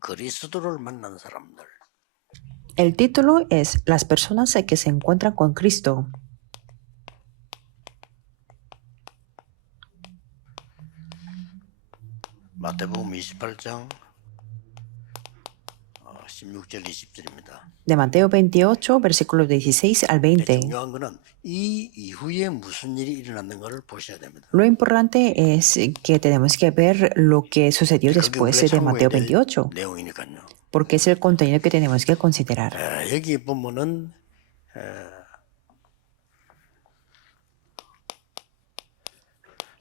그리스도를 만난 사람들. El título es Las personas que se encuentran con Cristo. 마태복음 28장 16절 20절입니다. De Mateo 28, versículos 16 al 20. 중요한 거는 이 이후에 무슨 일이 일어났는가를 보셔야 됩니다. Lo importante es que tenemos que ver lo que sucedió 그게 después 우리가 de Mateo 참고해야 될 28, 내용이니까요. porque es el contenido que tenemos que considerar. 여기 보면은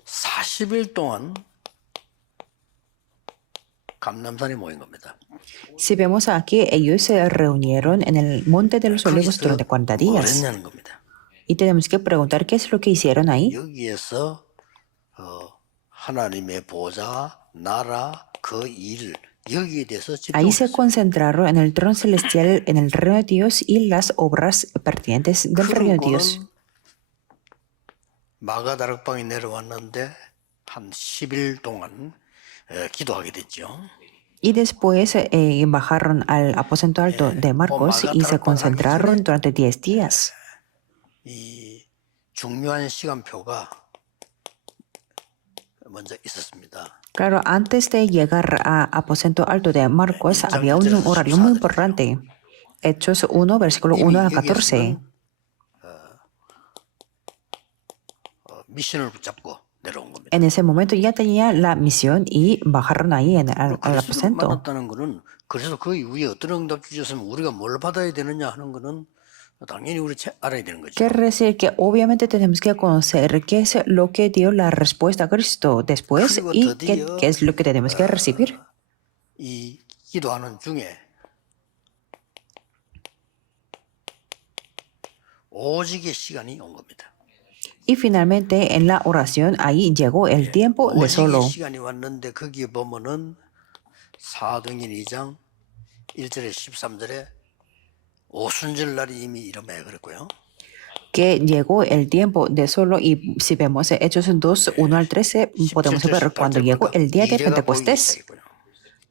40일 동안 감람산에 모인 겁니다. Si vemos aquí, ellos se reunieron en el Monte de los Olivos durante 40 뭘 días. 했냐는 겁니다. Y tenemos que preguntar qué es lo que hicieron ahí. 여기에서 하나님의 보좌, 나라, 그 일, 여기에 대해서 Ahí se 집중했어요. concentraron en el trono celestial, en el reino de Dios y las obras pertinentes del reino de Dios. 마가다락방에 내려왔는데 한 10일 동안 기도하게 됐죠. Y después bajaron al aposento alto de Marcos y se concentraron durante 10 días. 이 중요한 시간표가 먼저 있었습니다. Claro, antes de llegar a aposento alto de Marcos había un horario muy importante. Hechos 1, versículo 1 a 14. 미션을 붙잡고 내려온 겁니다. En ese momento ya tenía la misión y bajaron ahí al aposento. 만났다는 거는 그래서 그 이후에 어떤 응답 주셨으면 우리가 뭘 받아야 되느냐 하는 거는 당연히 우리 알아야 되는 거죠. Quiere decir que obviamente tenemos que conocer qué es lo que dio la respuesta a Cristo después y qué es lo que tenemos que recibir. 이 기도하는 중에 오직의 시간이 온 겁니다. Y finalmente en la oración ahí llegó el tiempo de solo. 오직의 시간이 왔는데 거기에 보면은 사도행전 2장 1절에 13절에 오순절 날이 이미 이름에 그랬고요. Que llegó el tiempo de solo y si vemos Hechos 2, 1 al 13, podemos ver cuando llegó el día de Pentecostés.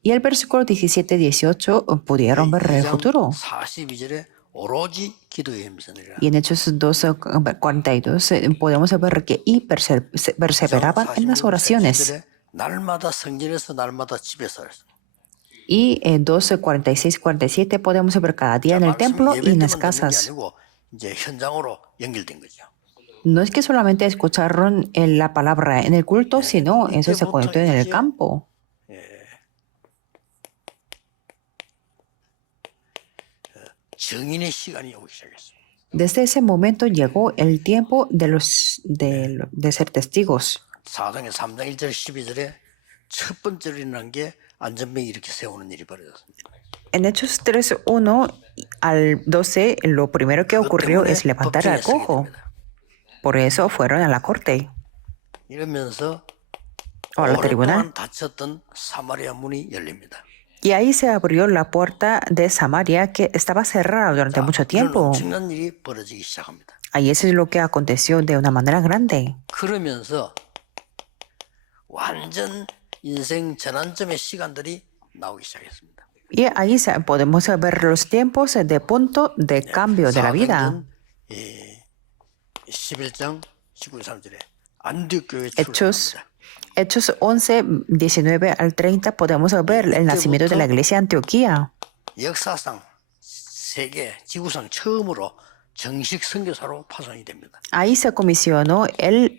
Y el versículo 17, 18 pudieron ver el futuro. 42절에 오로지 기도의 힘선이라. Y en Hechos 2, 42 podemos ver que y perseveraban en las oraciones. 날마다 성전에서 날마다 집에서. Y en 12, 46, 47 podemos ver cada día en el templo y en las casas. 이제 현장으로 연결된 거죠. No es que solamente escucharon la palabra en el culto, sino eso se conectó en el campo. 증인의 시간이 오기 시작했어요. Desde ese momento llegó el tiempo de ser testigos. 사도행전 3장 1절 12절에 첫 번째로 일어난 게 안전병 이렇게 세우는 일이 벌어졌습니다. En Hechos 3, 1 al 12, lo primero que ocurrió es levantar al cojo. Por eso fueron a la corte 이러면서 o a la tribunal. 닫혔던 사마리아 문이 열립니다. Y ahí se abrió la puerta de Samaria que estaba cerrada durante mucho tiempo. 엄청난 일이 벌어지기 시작합니다. Ahí eso es lo que aconteció de una manera grande. 그러면서 완전 인생 전환점의 시간들이 나오기 시작했습니다. Y ahí podemos ver los tiempos de punto de cambio de la vida. 11장 19, 3절에 안디옥 교회 Hechos 11, 19 al 30 podemos ver el nacimiento de la iglesia de Antioquía. 역사상 세계 지구상 처음으로 정식 선교사로 파송이 됩니다. Ahí se comisionó el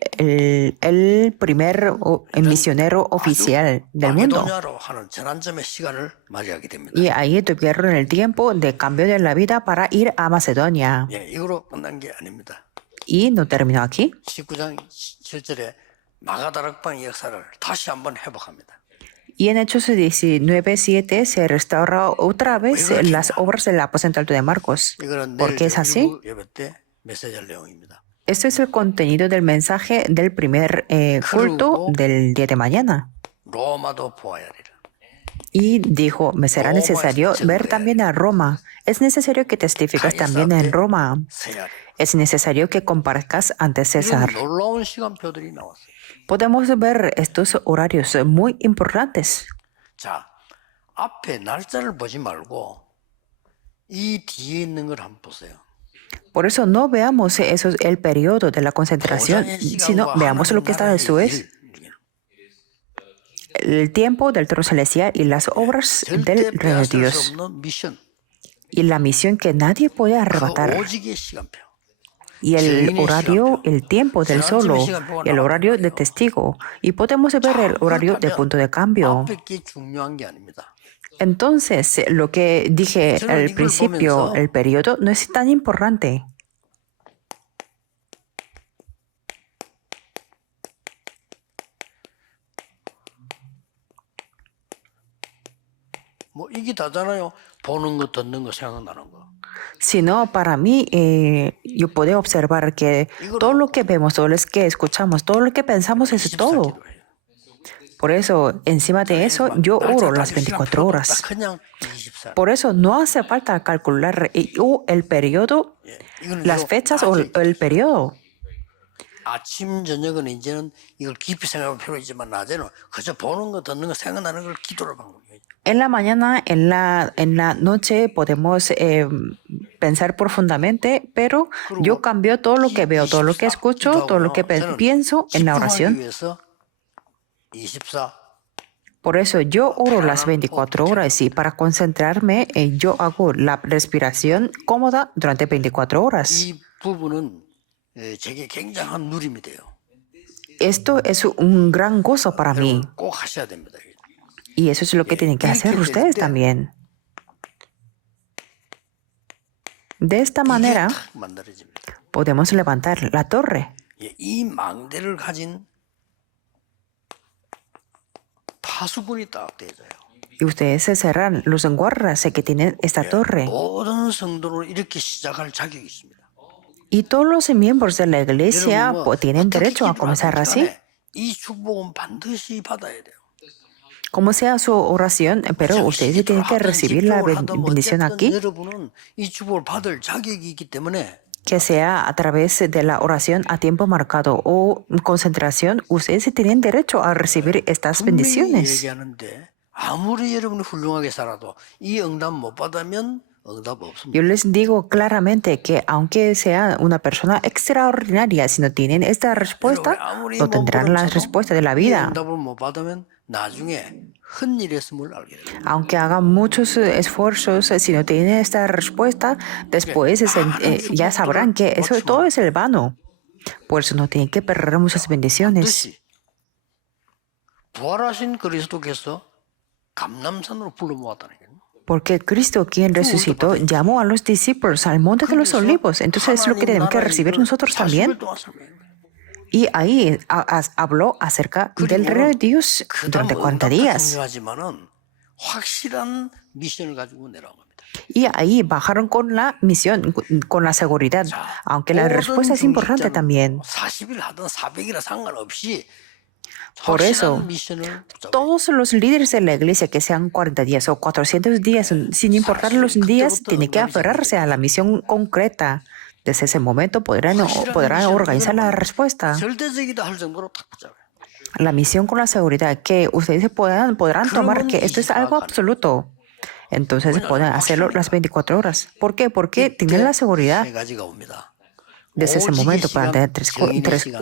primer misionero oficial del mundo. 마게도냐로 하는 전환점의 시간을 맞이하게 됩니다. Y ahí tuvieron el tiempo de cambio de la vida para ir a Macedonia. 이거로 끝난 게 아닙니다. Y no terminó aquí. 19장 7절에 마가다락방의 역사를 다시 한번 회복합니다. Y en Hechos 19, 7 se restauró otra vez las obras del aposento alto de Marcos. ¿Por qué es así? Este es el contenido del mensaje del primer culto del día de mañana. Y dijo, me será necesario ver también a Roma. Es necesario que testificas también en Roma. Es necesario que comparezcas ante César. Podemos ver estos horarios muy importantes. 자, 앞에 날짜를 보지 말고 이 뒤에 있는 걸 한번 보세요. Por eso no veamos el periodo de la concentración, 보좌의 sino 시간과 veamos lo 하나님 que está 나라의 después, el tiempo del trono celestial y las obras 절대 del reino de 빼앗을 수 Dios. 없는 미션. Y la misión que nadie puede 그 arrebatar. 오직의 시간표. Y el horario, el tiempo del solo, y el horario de testigo. Y podemos ver el horario de punto de cambio. 앞에 게 중요한 게 아닙니다. Entonces, lo que dije al principio, el periodo no es tan importante. 뭐 이게 다잖아요. 보는 거, 듣는 거, 생각나는 거. Sino para mí, yo puedo observar que todo lo que vemos, todo lo que escuchamos, todo lo que pensamos es todo. Por eso, encima de eso, yo oro las 24 horas. 그냥 24. Por eso no hace falta calcular el periodo, las fechas o el periodo. 아침 저녁은 이제는 이걸 깊이 생각할 필요 있지만 낮에는 그저 보는 거, 듣는 거, 생각나는 걸 기도로 한 거예요. En la mañana, en la noche podemos pensar profundamente, pero yo cambio todo lo que veo, todo lo que escucho, todo lo que pienso en la oración. 24. Por eso yo oro las 24 horas y para concentrarme yo hago la respiración cómoda durante 24 horas. 이 부분은 제게 굉장한 누림이 돼요. Esto es un gran gozo para mí 꼭 하셔야 됩니다. y eso es lo que tienen que hacer ustedes también. De esta manera 이게 탁 만들어집니다. podemos levantar la torre. 이 망대를 가진 파수꾼이 딱 되어져요. Y ustedes se cerran los guardas que tienen esta torre. 모든 성도를 이렇게 시작할 자격이 있습니다. Y todos los miembros de la iglesia 여러분, tienen derecho a comenzar así, 이 축복은 반드시 받아야 돼요. como sea su oración, pero ustedes tienen que recibir la bendición aquí, 여러분은 이 축복을 받을 자격이 있기 때문에 que sea a través de la oración a tiempo marcado o concentración, ustedes tienen derecho a recibir estas 분명히 bendiciones. 얘기하는데 아무리 여러분이 훌륭하게 살아도 이 응답 못 받으면 응답 없습니다. Yo les digo claramente que aunque sea una persona extraordinaria, si no tienen esta respuesta, no tendrán la respuesta de la 이 vida. 응답을 못 받으면 나중에 헛일했음을 알게 됩니다. Aunque hagan muchos esfuerzos, si no tienen esta respuesta, después ya sabrán que eso todo es el vano. Por eso no tienen que perder muchas bendiciones. 반드시 부활하신 그리스도께서 감람산으로 불러 모았다는 거예요. Porque Cristo, quien resucitó, llamó a los discípulos al monte de los olivos. Entonces es lo que tenemos que recibir nosotros también. Y ahí habló acerca del reino de Dios durante 40 días. 중요하지만은 확실한 미션을 가지고 내려온 겁니다. Y ahí bajaron con la misión, con la seguridad, aunque la respuesta es importante también. 40일 하든 400일이라 상관없이 Por eso, 확실한 미션을 붙잡아야 todos los líderes de la iglesia, que sean 40 días o 400 días, sin importar los días, tienen que aferrarse a la misión concreta. Desde ese momento podrán organizar la respuesta. 절대적이다 할 정도로 딱 붙잡아요. La misión con la seguridad, que ustedes podrán tomar que esto es algo absoluto. Entonces pueden hacerlo las 24 horas. ¿Por qué? Porque tienen la seguridad 세 가지가 옵니다. desde ese momento para tener tres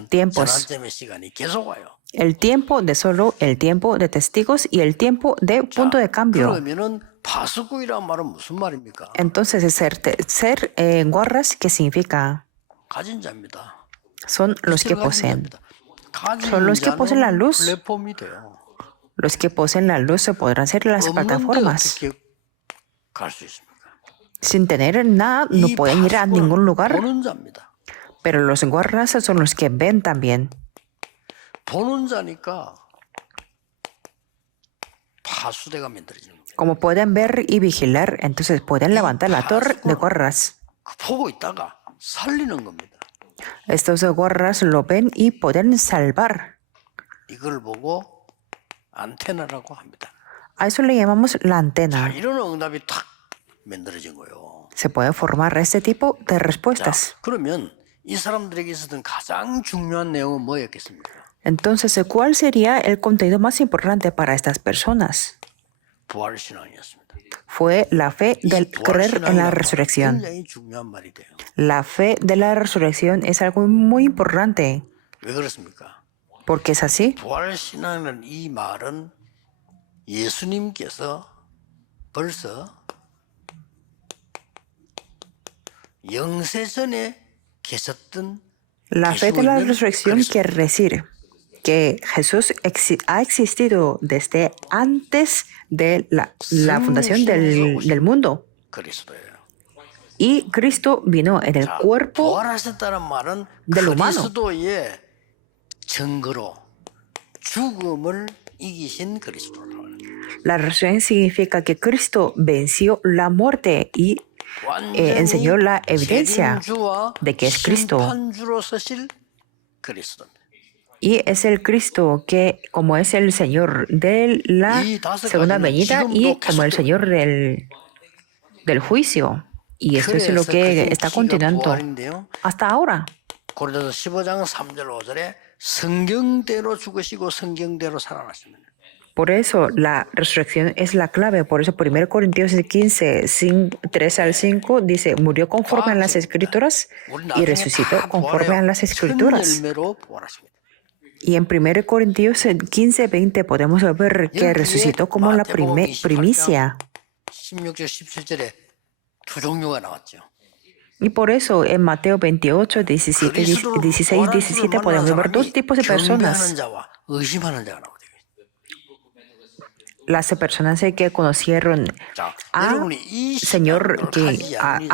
tiempos. 전환점의 시간이 계속 와요. El tiempo de solo, el tiempo de testigos y el tiempo de punto de cambio. 그러면은 파수꾼이란 말은 무슨 말입니까? Entonces, ser guardas, ¿qué significa? 가진 자입니다. Son los que poseen. 가진 Son los que poseen la 자는 luz. 플랫폼이 돼요. Los que poseen la luz se podrán ser las 없는데 plataformas. 어떻게 갈 수 있습니까? Sin tener nada, no 이 pueden ir a 파수꾼은 ningún lugar. 보는 자입니다. Pero los guardas son los que ven también. 보는 자니까 파수대가 만들어지는 겁니다. Como pueden ver y vigilar, entonces pueden levantar la torre de guardas. 보고 있다가 살리는 겁니다. Estos guardas lo ven y pueden salvar. 이걸 보고 안테나라고 합니다. A eso le llamamos la 자, antena. 이런 응답이 탁 만들어진 거예요. Se puede formar este tipo de 자, respuestas. 그러면 이 사람들에게 있었던 가장 중요한 내용은 뭐였겠습니까? Entonces, ¿cuál sería el contenido más importante para estas personas? 부활신앙이었습니다. fue la fe 이 del creer en la 부활신앙이란 말은 resurrección. 굉장히 중요한 말이 돼요. La fe de la resurrección es algo muy importante. 왜 그렇습니까? ¿Por qué es así? 부활신앙이라는 이 말은 예수님께서 벌써 영세전에 계셨던 La fe de la resurrección quiere decir que Jesús ha existido desde antes de la fundación del mundo. 그리스도예요. Y Cristo vino en el cuerpo 부활하셨다는 말은 del humano. 그리스도의 증거로 죽음을 이기신 그리스도라고 합니다. La resurrección significa que Cristo venció la muerte y enseñó la evidencia de que es Cristo. 심판주로 서실 그리스도입니다. Y es el Cristo que, como es el Señor de la segunda venida y como el Señor del juicio. Y esto es lo que está continuando hasta ahora. 고린도서 15장 3절 5절에 성경대로 죽으시고 성경대로 살아나십니다. Por eso la resurrección es la clave. Por eso 1 Corintios 15, 3 al 5 dice, murió conforme a las Escrituras y resucitó conforme a las Escrituras. Y en 1 Corintios 15, 20 podemos ver que resucitó como la primicia. 16절 17절에 두 종류가 나왔죠. Y por eso en Mateo 28, 16, 17 podemos ver dos tipos de personas. 자와 의심하는 자가 나오죠. Las personas que conocieron a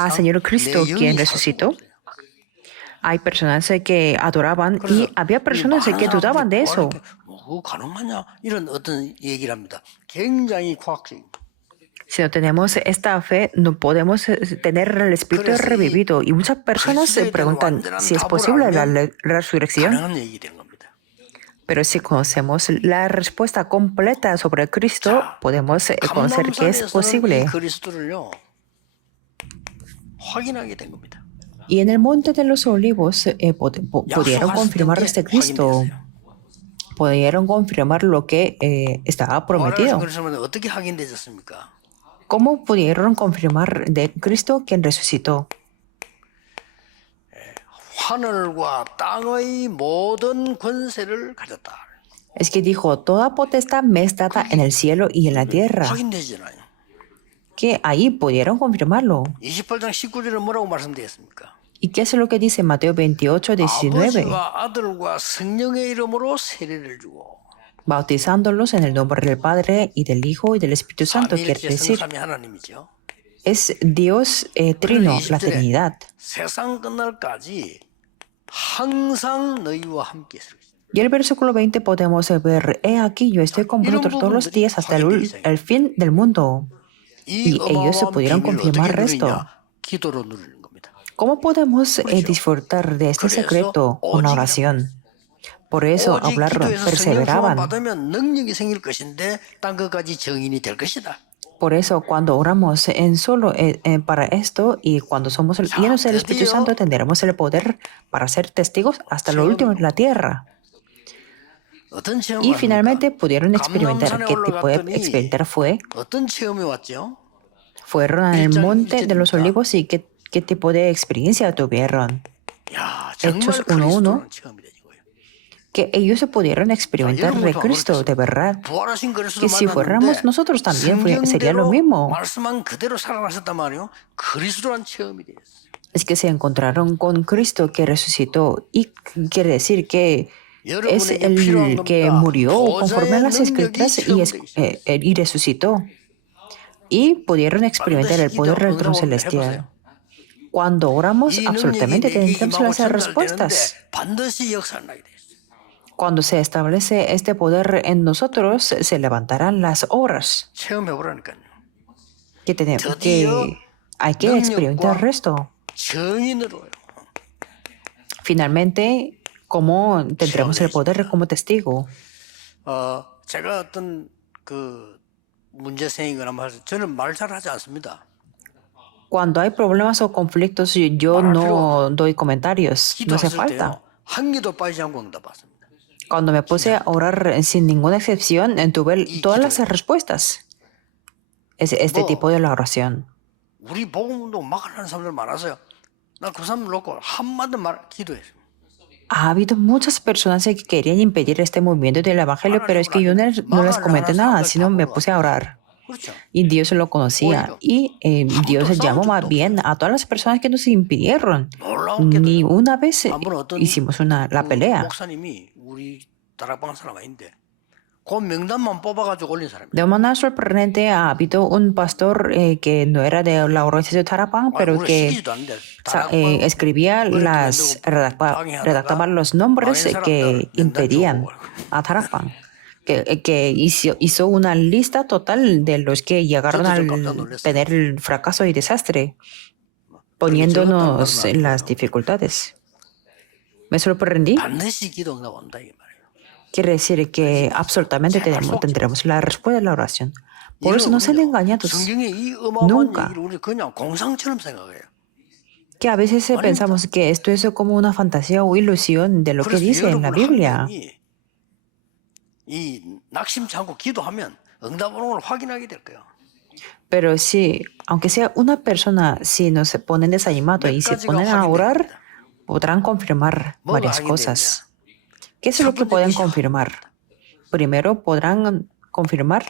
Señor Cristo quien resucitó. Hay personas que adoraban y había personas que dudaban de eso. 가능하냐 이런 어떤 얘기를 합니다. 굉장히 과학적인. Si no tenemos esta fe, no podemos tener el espíritu revivido. Y muchas personas se preguntan si es posible la resurrección. 가능한 얘기 된 겁니다. Pero si conocemos la respuesta completa sobre Cristo, podemos conocer que es posible. 그리스도를요 확인하게 된 겁니다. Y en el Monte de los Olivos pudieron confirmar este Cristo. Pudieron confirmar lo que estaba prometido. 어떻게 확인되셨습니까? ¿Cómo pudieron confirmar de Cristo quien resucitó? 하늘과 땅의 모든 권세를 가졌다. Es que dijo, toda potestad me es dada en el cielo y en la tierra. 확인되잖아요. Que ahí pudieron confirmarlo. 28장 19절에 뭐라고 말씀드렸습니까? ¿Y qué es lo que dice Mateo 28, 19? 아버지와 아들과 성령의 이름으로 세례를 주고 Bautizándolos en el nombre del Padre y del Hijo y del Espíritu Santo, quiere decir, 성삼위 하나님이죠. es Dios trino, la Trinidad. 세상 끝날까지 항상 너희와 함께 있을 것이다. Y el versículo 20 podemos ver, he aquí yo estoy con vosotros todos los días hasta el fin del mundo. Y ellos se pudieron confirmar esto. 기도로 누리는 겁니다. ¿Cómo podemos disfrutar de este secreto con la oración? Por eso hablar perseveraban. 받으면 능력이 생길 것인데 딴 것까지 증인이 될 것이다. Por eso cuando oramos en solo para esto y cuando somos llenos del Espíritu Santo tendremos el poder para ser testigos hasta lo último de la tierra. 어떤 체험을 Y 합니까? finalmente pudieron experimentar. ¿Qué tipo de experimentar fue? 어떤 체험이 왔죠? Fueron al monte de los olivos y qué tipo de experiencia tuvieron. 야, Hechos 정말 1:1. 그리스도는 체험이 되는 거예요. Que ellos se pudieron experimentar de Cristo, de verdad. 부활하신 그리스도 Que si fuéramos nosotros también sería lo 성경대로 mismo. 말씀한 그대로 살아나셨단 말이에요. 그리스도란 체험이 되었어요. Es que se encontraron con Cristo que resucitó y quiere decir que es el que murió conforme a las escrituras y resucitó. Y pudieron experimentar el poder del trono celestial. Cuando oramos, absolutamente tendremos las respuestas. 반드시 역사를 나게 되었어요. Cuando se establece este poder en nosotros, se levantarán las obras 체험해보라니까요. que hay que experimentar esto. 증인으로요. Finalmente, ¿cómo tendremos el poder como testigo? 제가 어떤 그 문제 생기거나 저는 말 잘 하지 않습니다. Cuando hay problemas o conflictos, yo no doy comentarios, no hace 기도했을 falta. 때요. 한 개도 빠지지 않고 응답받습니다. Cuando me puse a orar sin ninguna excepción, tuve todas las respuestas. es este 뭐, tipo de la oración. 우리 복음운동 막 하는 사람들 많았어요. 나 그 사람 놓고 한마디 기도했어요. Ha habido muchas personas que querían impedir este movimiento del evangelio, pero es que yo no les comenté nada, sino me puse a orar. 그렇죠. Y Dios lo conocía. Y Dios llamó más bien a todas las personas que nos impidieron. Ni una vez 한번 어떤 hicimos la 그 pelea. 목사님이 우리 다락방 사람 아닌데 그 명단만 뽑아가지고 올린 사람이에요. De manera sorprendente ha habido un pastor que no era de la organización Tarapán, pero 우리 que 시키지도 않는데 다락방 escribía 방해하다가 redactaba los nombres 방해 que 사람들 명단 impedían 주고 a Tarapán. Que hizo una lista total de los que llegaron a tener el fracaso y desastre, poniéndonos en las dificultades. Me sorprendí. 반드시 기도 응답 온다 이 말이에요. Quiere decir que absolutamente tendremos la respuesta de la oración. Por eso no sean engañados. 성경의 이 어마어마한 Nunca. 얘기를 우리 그냥 공상처럼 생각해요. Que a veces pensamos que esto es como una fantasía o ilusión de lo que 그래서 dice en la 여러분 한 Biblia. 명이 이 낙심치 않고 기도하면 응답 오는 걸 확인하게 될 거예요. Pero si, aunque sea una persona, si no se ponen desanimados y se ponen a orar, podrán confirmar varias cosas. ¿Qué es lo que pueden confirmar? Primero, podrán confirmar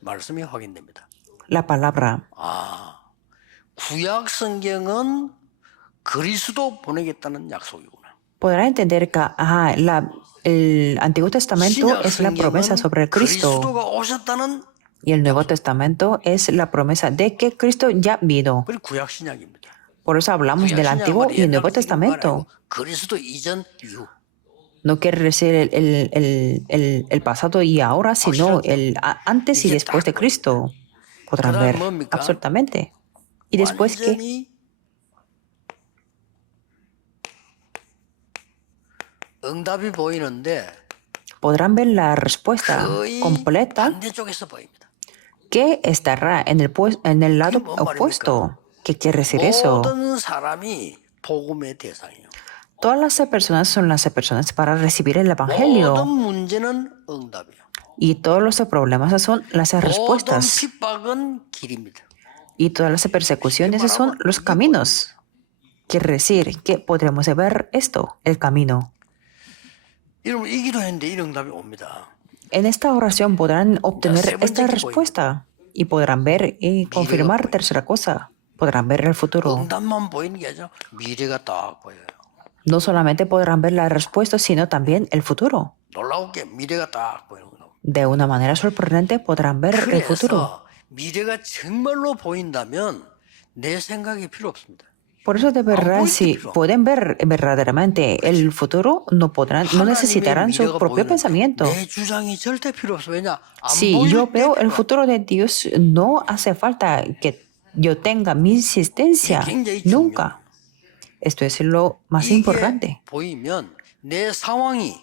말씀이 확인됩니다. la palabra. 아, 구약 성경은 그리스도 보내겠다는 약속이구나. Podrán entender que el Antiguo Testamento 신약 es la promesa 성경은 sobre Cristo 그리스도가 오셨다는 y el Nuevo Testamento es la promesa de que Cristo ya vino. 그리고 구약 신약입니다. Por eso hablamos del Antiguo y el Nuevo Testamento. 그리스도 이전 이후. No quiere decir el pasado y ahora, sino el antes y después de Cristo. Podrán ver absolutamente. ¿Y después qué? 완전히 응답이 보이는데 Podrán ver la respuesta 거의 completa 반대쪽에서 보입니다. que estará en el lado opuesto. ¿Qué quiere decir eso? 모든 사람이 복음의 대상이에요. Todas las personas son las personas para recibir el 모든 Evangelio 문제는 응답이에요. y todos los problemas son las 모든 respuestas 핍박은 길입니다. y todas las persecuciones son los caminos. Quiere decir que podremos ver esto, el camino. 여러분 이 기도했는데 이 응답이 옵니다. En esta oración podrán obtener esta respuesta y podrán ver y confirmar tercera cosa. Podrán ver el futuro. 응답만 보이는 게 아니라 미래가 딱 보여요. No solamente podrán ver la respuesta, sino también el futuro. 놀라우게 미래가 딱 보이는 거예요. De una manera sorprendente podrán ver el futuro. 그래서 미래가 정말로 보인다면 내 생각이 필요 없습니다. Por eso de verdad, si pueden ver verdaderamente el futuro, no necesitarán su propio pensamiento. 내 주장이 절대 필요 없어. 왜냐? 안 Si 보일 yo 때 veo el 필요해. futuro de Dios, no hace falta que yo tenga mi insistencia. Nunca. Esto es lo más 이게 importante. 보이면 내 상황이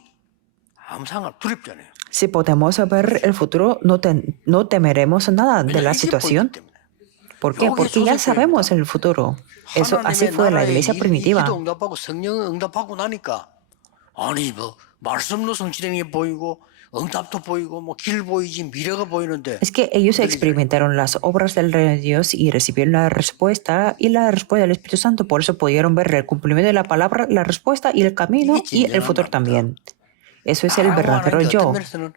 항상 두렵지 않아요. Si podemos ver el futuro, no temeremos nada de la 왜냐? 이게 보이기 situación. 때문에. ¿Por qué? Porque ya sabemos el futuro. Eso así 하나님의 fue la 나라의 iglesia 이 primitiva. 기도 응답하고 성령 응답하고 나니까 아니 뭐 말씀로 성취되는 게 보이고 응답도 보이고 뭐 길 보이지 미래가 보이는데 Es que ellos experimentaron las obras del reino de Dios y recibieron la respuesta y la respuesta del Espíritu Santo. Por eso pudieron ver el cumplimiento de la palabra, la respuesta y el camino y el futuro también. Eso es el verdadero yo. 어떤 면에서는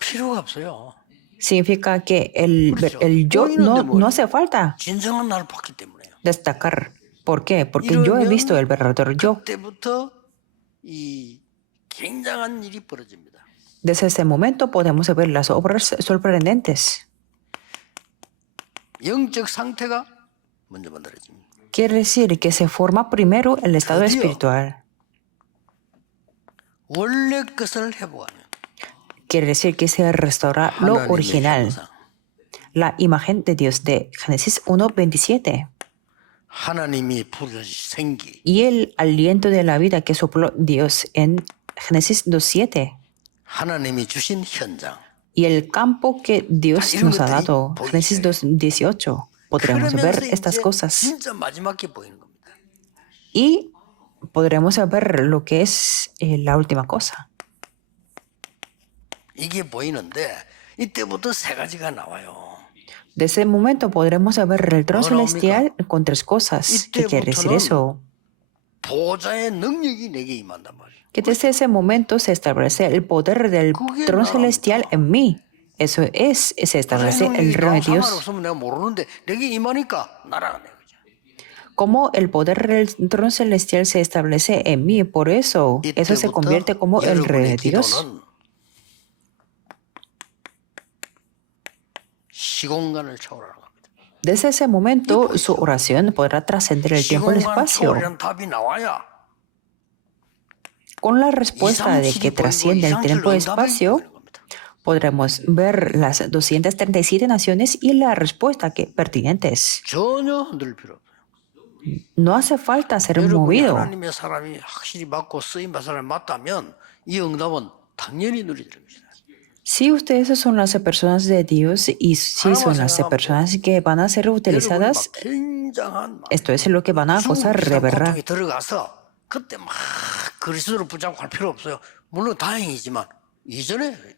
필요가 없어요. Significa que el yo no hace falta 진정한 나를 봤기 때문에요. destacar. ¿Por qué? Porque yo he visto el verdadero yo. 그때부터 이 굉장한 일이 벌어집니다. Desde ese momento podemos ver las obras sorprendentes. 영적 상태가 먼저 만들어집니다. Quiere decir que se forma primero el estado 드디어 espiritual. 원래 것을 회복하면 Quiere decir que se restaura lo 하나님의 original. 형상, La imagen de Dios de Génesis 1:27 하나님이 부르신 생기, y el aliento de la vida que sopló Dios en Génesis 2:7 하나님이 주신 현장. y el campo que Dios 이런 nos ha 것들이 dado, 보이게 Génesis 2:18. Podremos ver 그러면서 estas 이제 cosas 진짜 마지막에 보이는 겁니다. y podremos ver lo que es la última cosa. 이게 보이는데 이때부터 세 가지가 나와요. Desde ese momento podremos ver el trono Bueno, celestial con tres cosas. ¿Qué quiere decir eso? 보좌의 능력이 내게 임한단 말이에요. Que desde ese momento se establece el poder del trono celestial en mí. Eso es, se establece el reino de Dios. 상관없으면 내가 모르는데 내게 임하니까 나라가 내 거죠. Como el poder del trono celestial se establece en mí, por eso eso se convierte como el reino de Dios. 기도는 시공간을 초월하는 겁니다. Desde ese momento su oración podrá trascender el tiempo y el 시공간 espacio. 초월이라는 답이 나와야 Con la respuesta de que trasciende el tiempo y el espacio, podremos ver las 237 naciones y la respuesta que pertinente es. 전혀 흔들 필요 없어요. No hace falta ser 여러분이 movido. 하나님의 사람이 확실히 받고 쓰임 받은 사람이 맞다면 이 응답은 당연히 누리게 됩니다. Si ustedes son las personas de Dios y si son las personas que van a ser utilizadas, 굉장한 esto es lo que van a gozar de verdad. 고통에 들어가서 그때 막 그리스도를 붙잡고 할 필요 없어요. 물론 다행이지만 이전에 해야 돼요.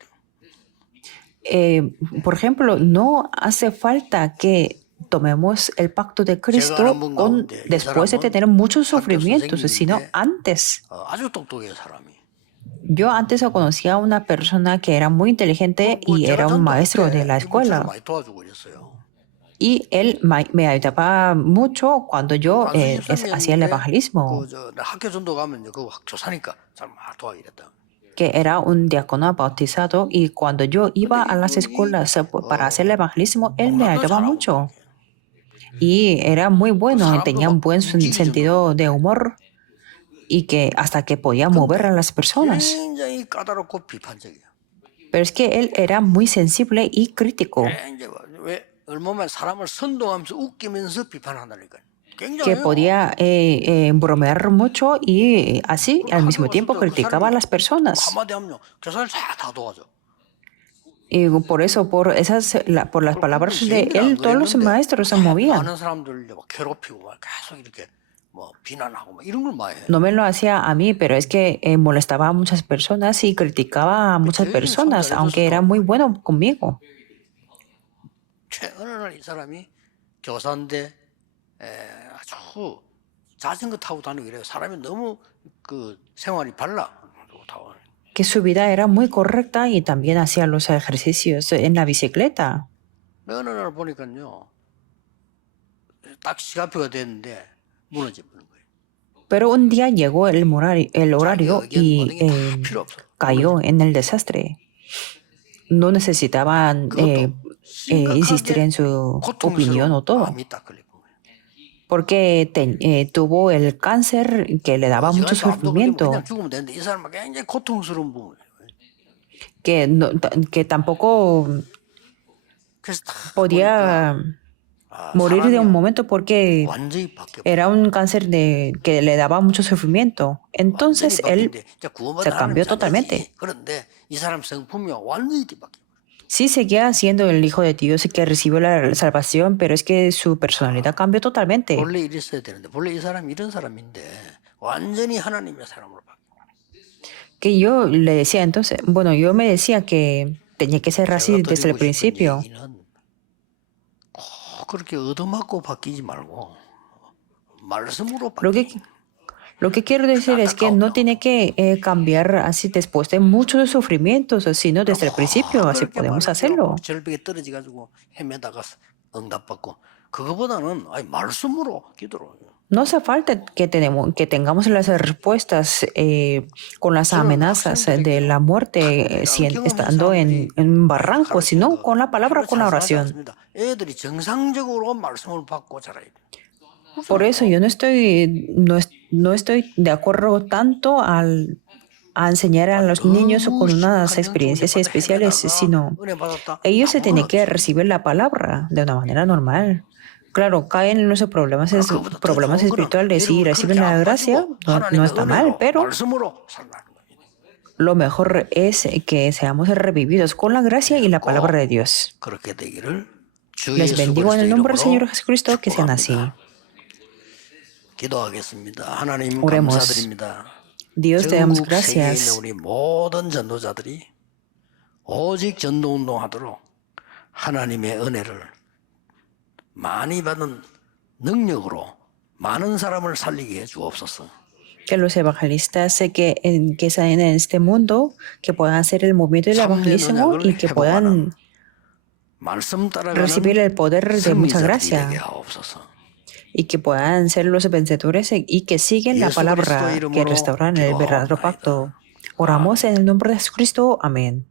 Por ejemplo, no hace falta que tomemos el pacto de Cristo después de tener muchos sufrimientos, sino antes. 아주 똑똑해요 사람이. Yo antes conocía a una persona que era muy inteligente y era un maestro de la escuela. 많이 도와주고 그랬어요. Y él me ayudaba mucho cuando yo hacía el evangelismo, 학교 전도 가면 그 교사니까 잘 도와주겠다. que era un diácono bautizado, y cuando yo iba a las escuelas para hacer el evangelismo, él me ayudaba mucho. Y era muy bueno, tenía un buen sentido de humor y que hasta que podía mover a las personas. 굉장히 까다롭고 비판적이야. Pero es que él era muy sensible y crítico, 왜 얼마만 사람을 선동하면서 웃기면서 비판한다니까. que podía bromear mucho y así al mismo tiempo criticaba a las personas. 한마디 하면 교사를 다 도와줘. Y por eso, por las palabras de él, todos los maestros se movían. 많은 사람들 막 괴롭히고 막 계속 이렇게 뭐 비난하고 막 이런 걸 많이 해. No me lo hacía a mí, pero es que molestaba a muchas personas y criticaba a muchas personas, aunque era muy bueno conmigo. 어느 날 이 사람이 교사인데 아주 자전거 타고 다니고 이래요. 사람이 너무 그 생활이 발라. Que su vida era muy correcta y también hacía los ejercicios en la bicicleta. 어느 날 보니까요. 딱 시간표가 됐는데 무너져 버린 거예요. Pero un día llegó el horario y cayó en el desastre. No necesitaban insistir en su opinión o todo, porque tuvo el cáncer que le daba mucho sufrimiento, que tampoco podía morir de un momento porque era un cáncer que le daba mucho sufrimiento. Entonces él se cambió totalmente. Sí seguía siendo el Hijo de Dios y que recibió la salvación, pero es que su personalidad cambió totalmente. 원래 이랬어야 되는데 원래 이 사람이 이런 사람인데 완전히 하나님의 사람으로 바뀌어. Que yo le decía entonces, bueno, yo me decía que tenía que ser así desde el principio. 그렇게 얻어맞고 바뀌지 말고 말씀으로 Lo que quiero decir es que no tiene que cambiar así después de muchos sufrimientos, sino desde el principio, así podemos hacerlo. 절벽에 떨어져가지고 헤매다가 응답받고 그거보다는 말씀으로 기도로. No hace falta que tengamos las respuestas con las amenazas de la muerte estando en un barranco, sino con la palabra, con la oración. 애들이 정상적으로 말씀을 받고 자라야 돼. Por eso yo no estoy de acuerdo tanto a enseñar a los niños con unas experiencias especiales, sino ellos se tienen que recibir la palabra de una manera normal. Claro, caen en los problemas espirituales y reciben la gracia, no está mal, pero lo mejor es que seamos revividos con la gracia y la palabra de Dios. Les bendigo en el nombre del Señor Jesucristo, que sean así. Oremos. Dios, te damos gracias 오직 전도운동하도록 하나님의 은혜를 많이 받은 능력으로 많은 사람을 살리게 해 주옵소서. Que los evangelistas que están en este mundo, que puedan hacer el movimiento del evangelismo y que puedan 말씀 recibir 따라가는 el poder de mucha 승리자들이 gracia 되게 하옵소서. y que puedan ser los vencedores y que siguen la 예수 palabra 그리스도의 que 이름으로 restauran el verdadero 기도하옵나이다. pacto. Oramos en el nombre de Jesucristo. Amén.